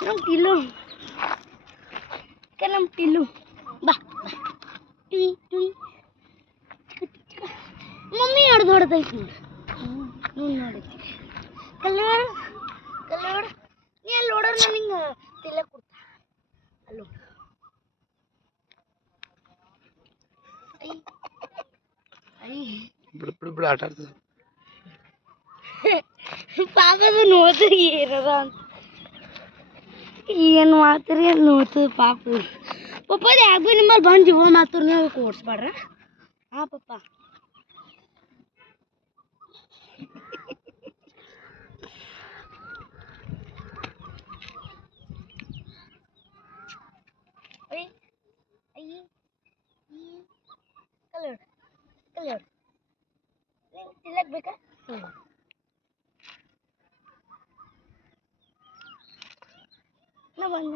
Nam tilu. Kan nam tilu. Bah. Tui tui. Mummy nadu ಹೊಡೆದೈತಿ. ನೋಡಿ. Colour ನೀ ಅಲ್ಲಿ ನೋಡ್ರ ನಾನು ಹಿಂಗೆ ತಿಲ್ಲ ಕೊಡ್ತಾ ಅಲ್ಲೋ ಬಿಡು ಆಟ ಆಡ್ತದೆ ಪಾಪದ ನೋಡ್ತದ ಏನದ ಅಂತ ಏನು ಮಾಡ್ತೀರಿ ಅದು ನೋಡ್ತದ ಪಾಪ ಪಪ್ಪದ ಯಾಕೆ ನಿಮ್ಮಲ್ಲಿ ಬಂದು ಜೀವ ಮಾತ್ರ ನೀವು ಕೋಡ್ಸ್ಬೇಡ್ರ ಹಾಂ ಪಪ್ಪ ಕಲ್ಲರ್ ತಿಲ್ಲಕ್ ಬೇಕಾ ನಾ ಬಂದ